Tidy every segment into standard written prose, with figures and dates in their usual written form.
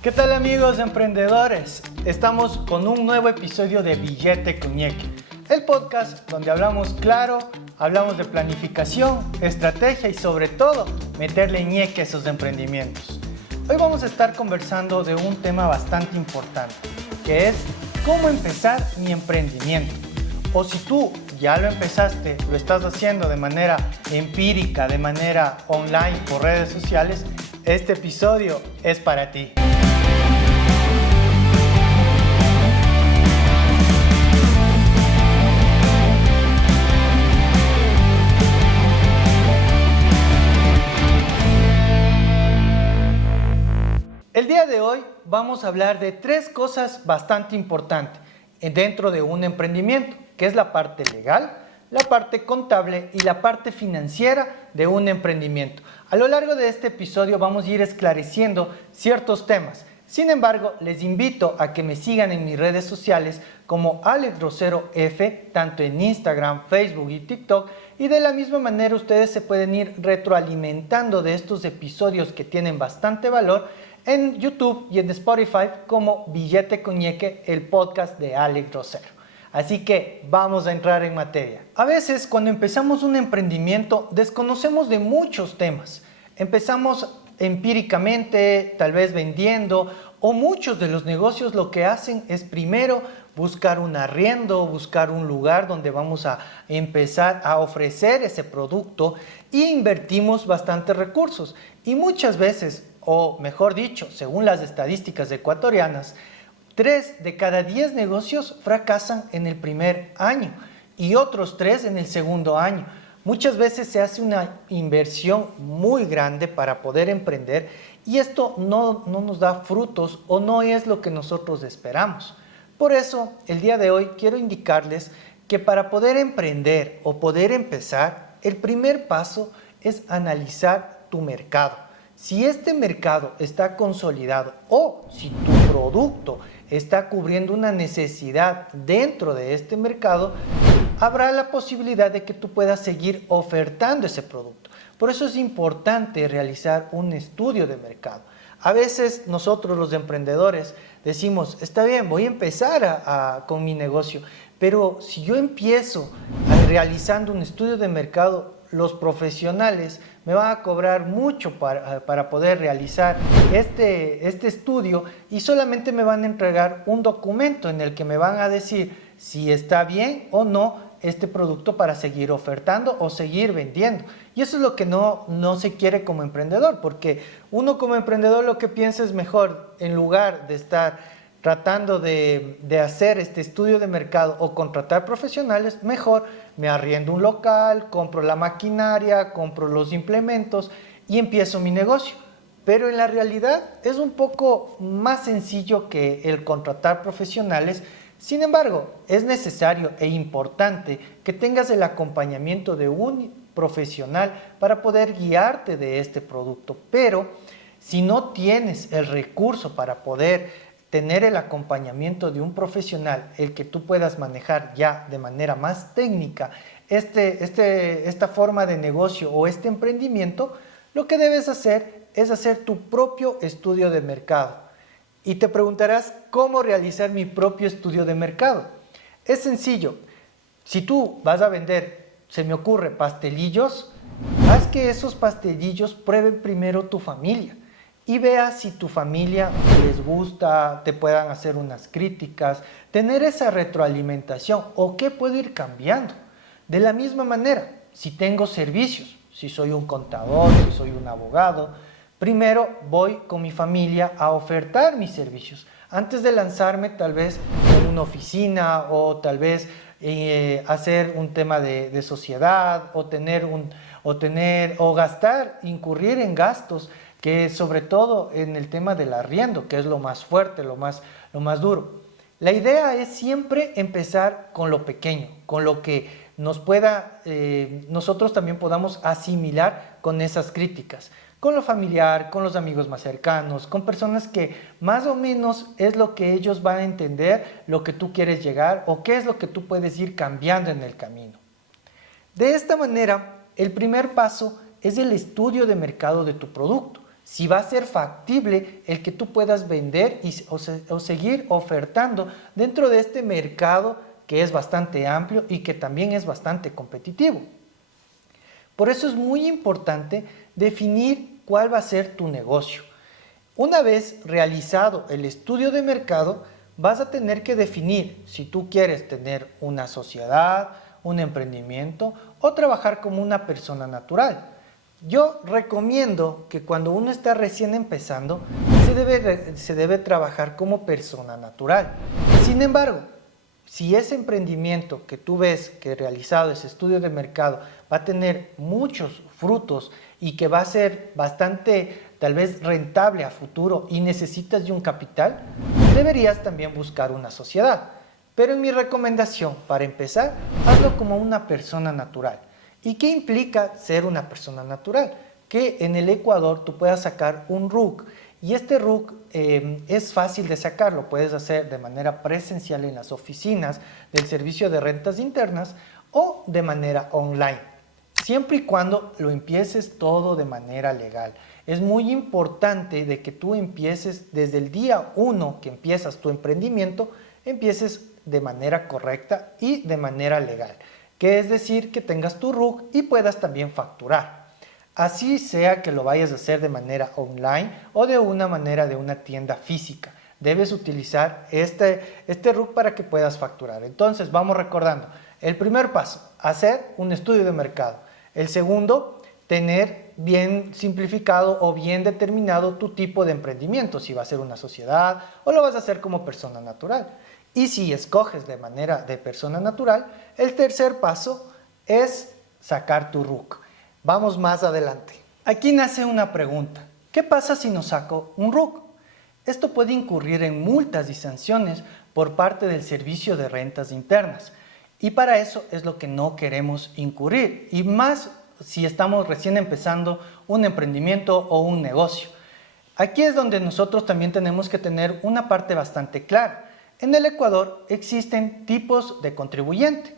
¿Qué tal amigos emprendedores? Estamos con un nuevo episodio de Billete con Ñeque, el podcast donde hablamos claro, hablamos de planificación, estrategia y sobre todo meterle ñeque a esos emprendimientos. Hoy vamos a estar conversando de un tema bastante importante, que es cómo empezar mi emprendimiento. O si tú ya lo empezaste, lo estás haciendo de manera empírica, de manera online por redes sociales, este episodio es para ti. El día de hoy vamos a hablar de tres cosas bastante importantes dentro de un emprendimiento, que es la parte legal, la parte contable y la parte financiera de un emprendimiento. A lo largo de este episodio vamos a ir esclareciendo ciertos temas. Sin embargo, les invito a que me sigan en mis redes sociales como Alex Rosero F, tanto en Instagram, Facebook y TikTok, y de la misma manera ustedes se pueden ir retroalimentando de estos episodios que tienen bastante valor en YouTube y en Spotify como Billete con Ñeque, el podcast de Alex Rosero. Así que vamos a entrar en materia. A veces cuando empezamos un emprendimiento desconocemos de muchos temas. Empezamos empíricamente, tal vez vendiendo, o muchos de los negocios lo que hacen es primero buscar un arriendo, buscar un lugar donde vamos a empezar a ofrecer ese producto e invertimos bastantes recursos. Y muchas veces, o mejor dicho, según las estadísticas ecuatorianas, 3 de cada 10 negocios fracasan en el primer año y otros 3 en el segundo año. Muchas veces se hace una inversión muy grande para poder emprender y esto no nos da frutos o no es lo que nosotros esperamos. Por eso, el día de hoy quiero indicarles que para poder emprender o poder empezar, el primer paso es analizar tu mercado. Si este mercado está consolidado o si tu producto está cubriendo una necesidad dentro de este mercado, habrá la posibilidad de que tú puedas seguir ofertando ese producto. Por eso es importante realizar un estudio de mercado. A veces nosotros los emprendedores decimos, está bien, voy a empezar con mi negocio, pero si yo empiezo realizando un estudio de mercado, los profesionales me van a cobrar mucho para poder realizar este estudio y solamente me van a entregar un documento en el que me van a decir si está bien o no este producto para seguir ofertando o seguir vendiendo. Y eso es lo que no se quiere como emprendedor, porque uno como emprendedor lo que piensa es mejor, en lugar de estar tratando de hacer este estudio de mercado o contratar profesionales, mejor me arriendo un local, compro la maquinaria, compro los implementos y empiezo mi negocio. Pero en la realidad es un poco más sencillo que el contratar profesionales. Sin embargo, es necesario e importante que tengas el acompañamiento de un profesional para poder guiarte de este producto. Pero si no tienes el recurso para poder tener el acompañamiento de un profesional, el que tú puedas manejar ya de manera más técnica esta forma de negocio o este emprendimiento, lo que debes hacer es hacer tu propio estudio de mercado. Y te preguntarás, ¿cómo realizar mi propio estudio de mercado? Es sencillo. Si tú vas a vender, se me ocurre, pastelillos, haz que esos pastelillos prueben primero tu familia. Y vea si tu familia les gusta, te puedan hacer unas críticas, tener esa retroalimentación o qué puedo ir cambiando. De la misma manera, si tengo servicios, si soy un contador, si soy un abogado, primero voy con mi familia a ofertar mis servicios. Antes de lanzarme tal vez en una oficina o tal vez hacer un tema de sociedad o gastar, incurrir en gastos que sobre todo en el tema del arriendo, que es lo más fuerte, lo más duro. La idea es siempre empezar con lo pequeño, con lo que nosotros también podamos asimilar con esas críticas, con lo familiar, con los amigos más cercanos, con personas que más o menos es lo que ellos van a entender, lo que tú quieres llegar o qué es lo que tú puedes ir cambiando en el camino. De esta manera, el primer paso es el estudio de mercado de tu producto. si va a ser factible el que tú puedas vender o seguir ofertando dentro de este mercado que es bastante amplio y que también es bastante competitivo. Por eso es muy importante definir cuál va a ser tu negocio. Una vez realizado el estudio de mercado, vas a tener que definir si tú quieres tener una sociedad, un emprendimiento o trabajar como una persona natural. Yo recomiendo que cuando uno está recién empezando, se debe trabajar como persona natural. Sin embargo, si ese emprendimiento que tú ves que realizado ese estudio de mercado va a tener muchos frutos y que va a ser bastante tal vez rentable a futuro y necesitas de un capital, deberías también buscar una sociedad. Pero en mi recomendación, para empezar, hazlo como una persona natural. ¿Y qué implica ser una persona natural? Que en el Ecuador tú puedas sacar un RUC. Y este RUC es fácil de sacar, lo puedes hacer de manera presencial en las oficinas del Servicio de Rentas Internas o de manera online, siempre y cuando lo empieces todo de manera legal. Es muy importante de que tú empieces desde el día 1 que empiezas tu emprendimiento, empieces de manera correcta y de manera legal, que es decir, que tengas tu RUC y puedas también facturar. Así sea que lo vayas a hacer de manera online o de una manera de una tienda física. Debes utilizar este RUC para que puedas facturar. Entonces, vamos recordando. El primer paso, hacer un estudio de mercado. El segundo, tener bien simplificado o bien determinado tu tipo de emprendimiento, si va a ser una sociedad o lo vas a hacer como persona natural. Y si escoges de manera de persona natural, el tercer paso es sacar tu RUC. Vamos más adelante. Aquí nace una pregunta. ¿Qué pasa si no saco un RUC? Esto puede incurrir en multas y sanciones por parte del Servicio de Rentas Internas. Y para eso es lo que no queremos incurrir. Y más si estamos recién empezando un emprendimiento o un negocio. Aquí es donde nosotros también tenemos que tener una parte bastante clara. En el Ecuador existen tipos de contribuyente.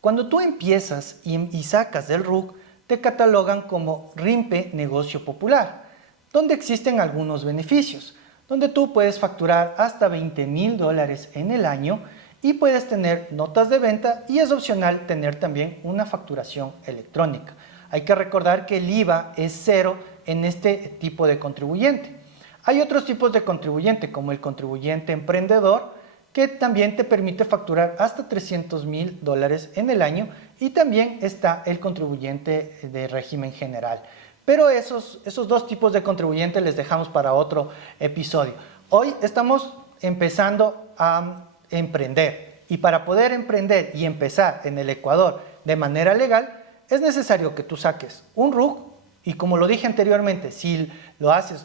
Cuando tú empiezas y sacas del RUC, te catalogan como RIMPE Negocio Popular, donde existen algunos beneficios, donde tú puedes facturar hasta $20,000 en el año y puedes tener notas de venta y es opcional tener también una facturación electrónica. Hay que recordar que el IVA es cero en este tipo de contribuyente. Hay otros tipos de contribuyente como el contribuyente emprendedor, que también te permite facturar hasta $300,000 en el año, y también está el contribuyente de régimen general. Pero esos dos tipos de contribuyentes les dejamos para otro episodio. Hoy estamos empezando a emprender y para poder emprender y empezar en el Ecuador de manera legal es necesario que tú saques un RUC y, como lo dije anteriormente, si lo haces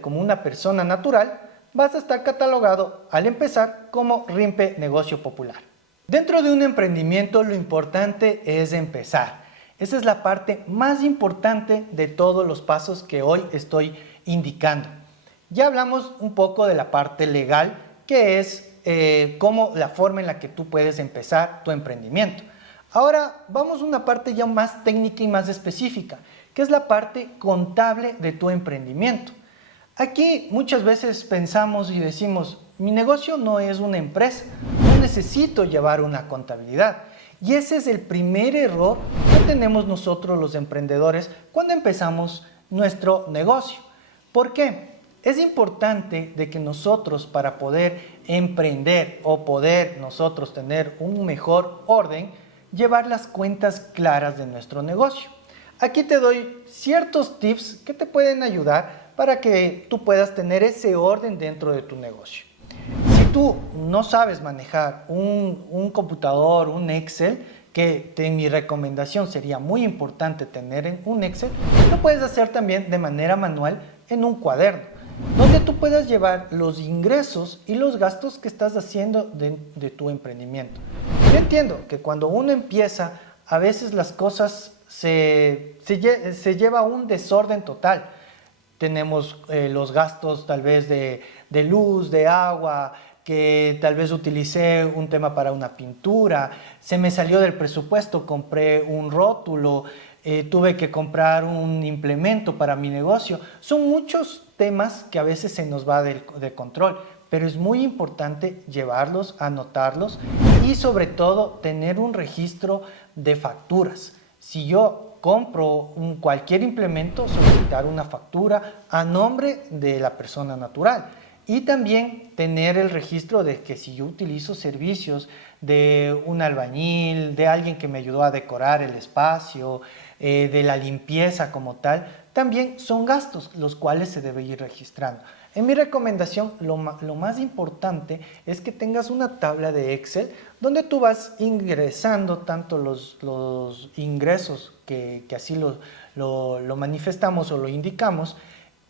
como una persona natural, vas a estar catalogado al empezar como RIMPE Negocio Popular. Dentro de un emprendimiento lo importante es empezar. Esa es la parte más importante de todos los pasos que hoy estoy indicando. Ya hablamos un poco de la parte legal, que es como la forma en la que tú puedes empezar tu emprendimiento. Ahora vamos a una parte ya más técnica y más específica, que es la parte contable de tu emprendimiento. Aquí muchas veces pensamos y decimos, mi negocio no es una empresa, no necesito llevar una contabilidad. Y ese es el primer error que tenemos nosotros los emprendedores cuando empezamos nuestro negocio. ¿Por qué? Es importante de que nosotros, para poder emprender o poder nosotros tener un mejor orden, llevar las cuentas claras de nuestro negocio. Aquí te doy ciertos tips que te pueden ayudar para que tú puedas tener ese orden dentro de tu negocio. Si tú no sabes manejar un computador, un Excel, que mi recomendación sería muy importante tener en un Excel, lo puedes hacer también de manera manual en un cuaderno, donde tú puedas llevar los ingresos y los gastos que estás haciendo de tu emprendimiento. Yo entiendo que cuando uno empieza, a veces las cosas se lleva a un desorden total. Tenemos los gastos tal vez de luz, de agua, que tal vez utilicé un tema para una pintura, se me salió del presupuesto, compré un rótulo, tuve que comprar un implemento para mi negocio. Son muchos temas que a veces se nos va de control, pero es muy importante llevarlos, anotarlos y sobre todo tener un registro de facturas. Si yo compro cualquier implemento, solicitar una factura a nombre de la persona natural. Y también tener el registro de que si yo utilizo servicios de un albañil, de alguien que me ayudó a decorar el espacio, de la limpieza como tal, también son gastos los cuales se debe ir registrando. En mi recomendación, lo más importante es que tengas una tabla de Excel donde tú vas ingresando tanto los ingresos que así lo manifestamos o lo indicamos,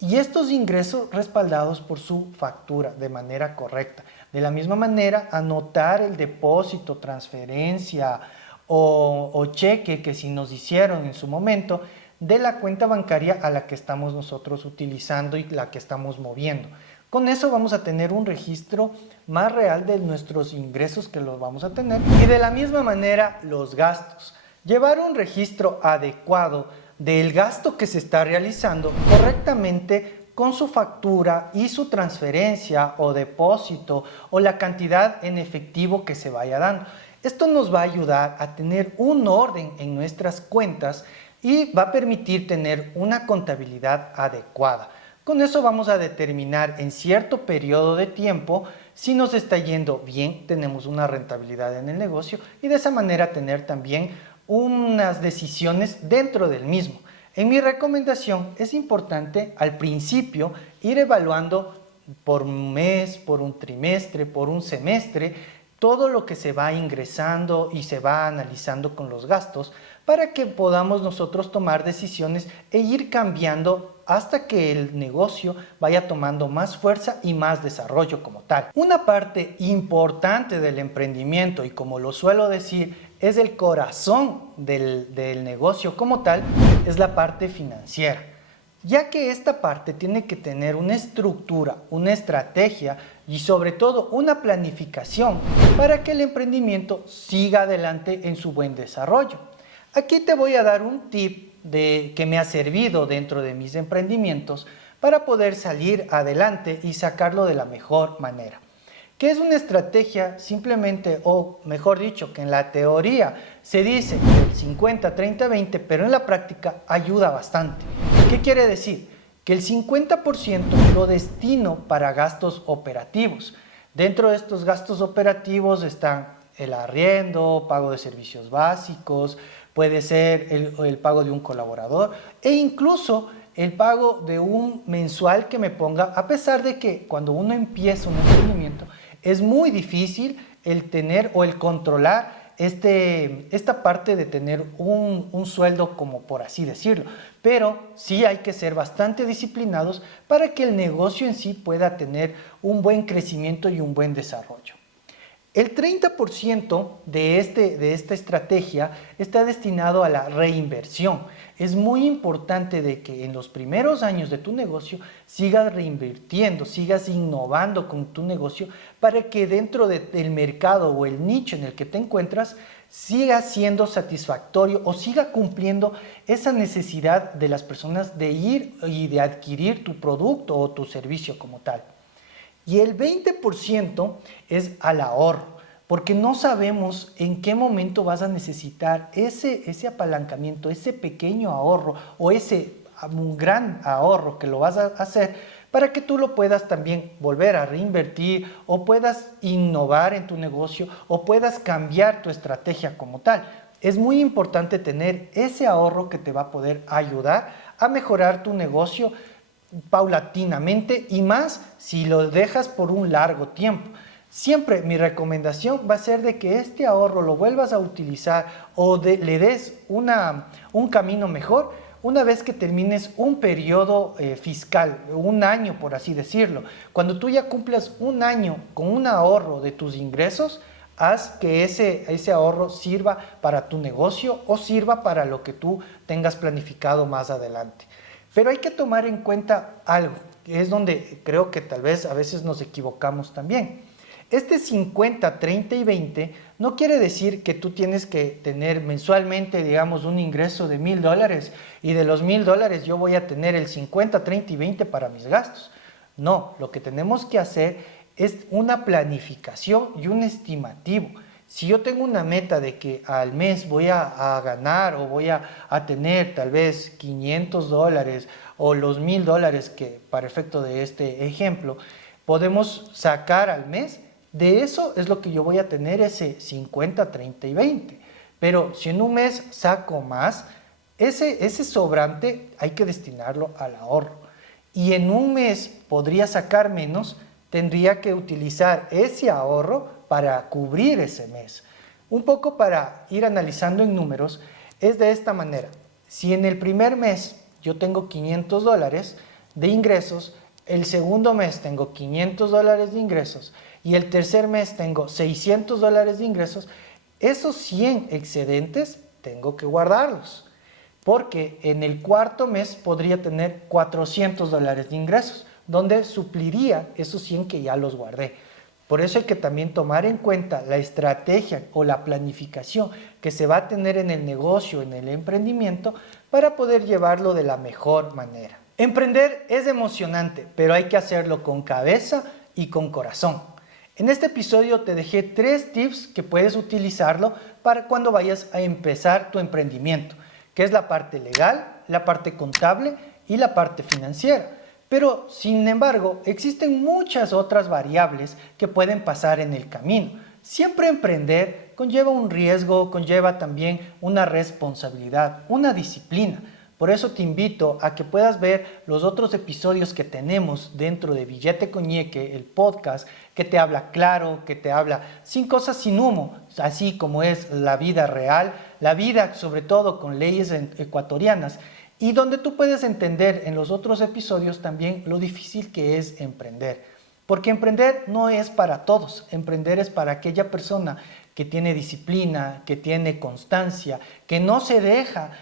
y estos ingresos respaldados por su factura de manera correcta. De la misma manera, anotar el depósito, transferencia o cheque que si nos hicieron en su momento de la cuenta bancaria a la que estamos nosotros utilizando y la que estamos moviendo. Con eso vamos a tener un registro más real de nuestros ingresos que los vamos a tener, y de la misma manera los gastos. Llevar un registro adecuado del gasto que se está realizando correctamente con su factura y su transferencia o depósito o la cantidad en efectivo que se vaya dando. Esto nos va a ayudar a tener un orden en nuestras cuentas y va a permitir tener una contabilidad adecuada. Con eso vamos a determinar en cierto periodo de tiempo si nos está yendo bien, tenemos una rentabilidad en el negocio, y de esa manera tener también unas decisiones dentro del mismo. En mi recomendación es importante al principio ir evaluando por un mes, por un trimestre, por un semestre, todo lo que se va ingresando y se va analizando con los gastos para que podamos nosotros tomar decisiones e ir cambiando hasta que el negocio vaya tomando más fuerza y más desarrollo como tal. Una parte importante del emprendimiento, y como lo suelo decir, es el corazón del negocio como tal, es la parte financiera, ya que esta parte tiene que tener una estructura, una estrategia y sobre todo una planificación para que el emprendimiento siga adelante en su buen desarrollo. Aquí te voy a dar un tip que me ha servido dentro de mis emprendimientos para poder salir adelante y sacarlo de la mejor manera. ¿Qué es una estrategia? Simplemente, o mejor dicho, que en la teoría se dice el 50, 30, 20, pero en la práctica ayuda bastante. ¿Qué quiere decir? Que el 50% lo destino para gastos operativos. Dentro de estos gastos operativos están el arriendo, pago de servicios básicos, puede ser el pago de un colaborador e incluso el pago de un mensual que me ponga, a pesar de que cuando uno empieza un emprendimiento es muy difícil el tener o el controlar esta parte de tener un sueldo, como por así decirlo, pero sí hay que ser bastante disciplinados para que el negocio en sí pueda tener un buen crecimiento y un buen desarrollo. El 30% de esta estrategia está destinado a la reinversión. Es muy importante de que en los primeros años de tu negocio sigas reinvirtiendo, sigas innovando con tu negocio para que dentro del mercado o el nicho en el que te encuentras siga siendo satisfactorio o siga cumpliendo esa necesidad de las personas de ir y de adquirir tu producto o tu servicio como tal. Y el 20% es al ahorro, porque no sabemos en qué momento vas a necesitar ese apalancamiento, ese pequeño ahorro o ese un gran ahorro que lo vas a hacer para que tú lo puedas también volver a reinvertir o puedas innovar en tu negocio o puedas cambiar tu estrategia como tal. Es muy importante tener ese ahorro que te va a poder ayudar a mejorar tu negocio paulatinamente y más si lo dejas por un largo tiempo. Siempre mi recomendación va a ser de que este ahorro lo vuelvas a utilizar o le des un camino mejor una vez que termines un periodo fiscal, un año por así decirlo. Cuando tú ya cumplas un año con un ahorro de tus ingresos, haz que ese ahorro sirva para tu negocio o sirva para lo que tú tengas planificado más adelante. Pero hay que tomar en cuenta algo, que es donde creo que tal vez a veces nos equivocamos también. Este 50, 30 y 20 no quiere decir que tú tienes que tener mensualmente, digamos, un ingreso de $1,000 y de los $1,000 yo voy a tener el 50, 30 y 20 para mis gastos. No, lo que tenemos que hacer es una planificación y un estimativo. Si yo tengo una meta de que al mes voy a ganar o voy a tener tal vez $500 o los $1,000 que para efecto de este ejemplo podemos sacar al mes, de eso es lo que yo voy a tener ese 50, 30 y 20. Pero si en un mes saco más, ese sobrante hay que destinarlo al ahorro. Y en un mes podría sacar menos, tendría que utilizar ese ahorro para cubrir ese mes. Un poco para ir analizando en números, es de esta manera. Si en el primer mes yo tengo $500 de ingresos, el segundo mes tengo $500 de ingresos y el tercer mes tengo $600 de ingresos, esos 100 excedentes tengo que guardarlos, porque en el cuarto mes podría tener $400 de ingresos, donde supliría esos 100 que ya los guardé. Por eso hay que también tomar en cuenta la estrategia o la planificación que se va a tener en el negocio, en el emprendimiento, para poder llevarlo de la mejor manera. Emprender es emocionante, pero hay que hacerlo con cabeza y con corazón. En este episodio te dejé 3 tips que puedes utilizarlo para cuando vayas a empezar tu emprendimiento, que es la parte legal, la parte contable y la parte financiera. Pero, sin embargo, existen muchas otras variables que pueden pasar en el camino. Siempre emprender conlleva un riesgo, conlleva también una responsabilidad, una disciplina. Por eso te invito a que puedas ver los otros episodios que tenemos dentro de Billete con Ñeque, el podcast, que te habla claro, que te habla sin cosas sin humo, así como es la vida real, la vida sobre todo con leyes ecuatorianas, y donde tú puedes entender en los otros episodios también lo difícil que es emprender. Porque emprender no es para todos, emprender es para aquella persona que tiene disciplina, que tiene constancia, que no se deja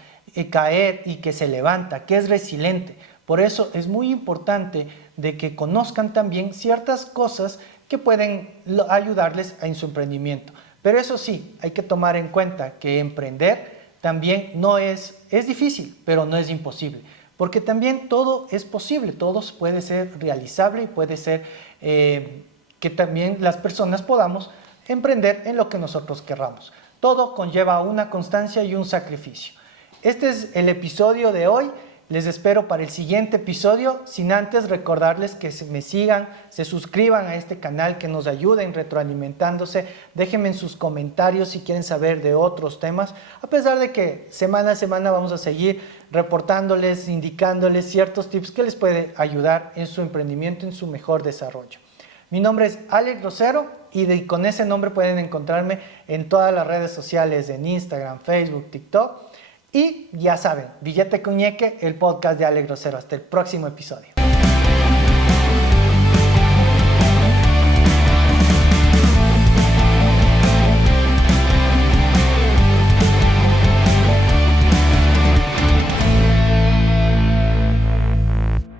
caer y que se levanta, que es resiliente. Por eso es muy importante de que conozcan también ciertas cosas que pueden ayudarles en su emprendimiento. Pero eso sí, hay que tomar en cuenta que emprender también no es difícil, pero no es imposible, porque también todo es posible, todo puede ser realizable y puede ser que también las personas podamos emprender en lo que nosotros querramos. Todo conlleva una constancia y un sacrificio. Este es el episodio de hoy. Les espero para el siguiente episodio, sin antes recordarles que me sigan, se suscriban a este canal, que nos ayuden retroalimentándose. Déjenme en sus comentarios si quieren saber de otros temas, a pesar de que semana a semana vamos a seguir reportándoles, indicándoles ciertos tips que les puede ayudar en su emprendimiento, en su mejor desarrollo. Mi nombre es Alex Grosero y con ese nombre pueden encontrarme en todas las redes sociales, en Instagram, Facebook, TikTok. Y ya saben, Billete con Ñeque, el podcast de Alex Grosero. Hasta el próximo episodio.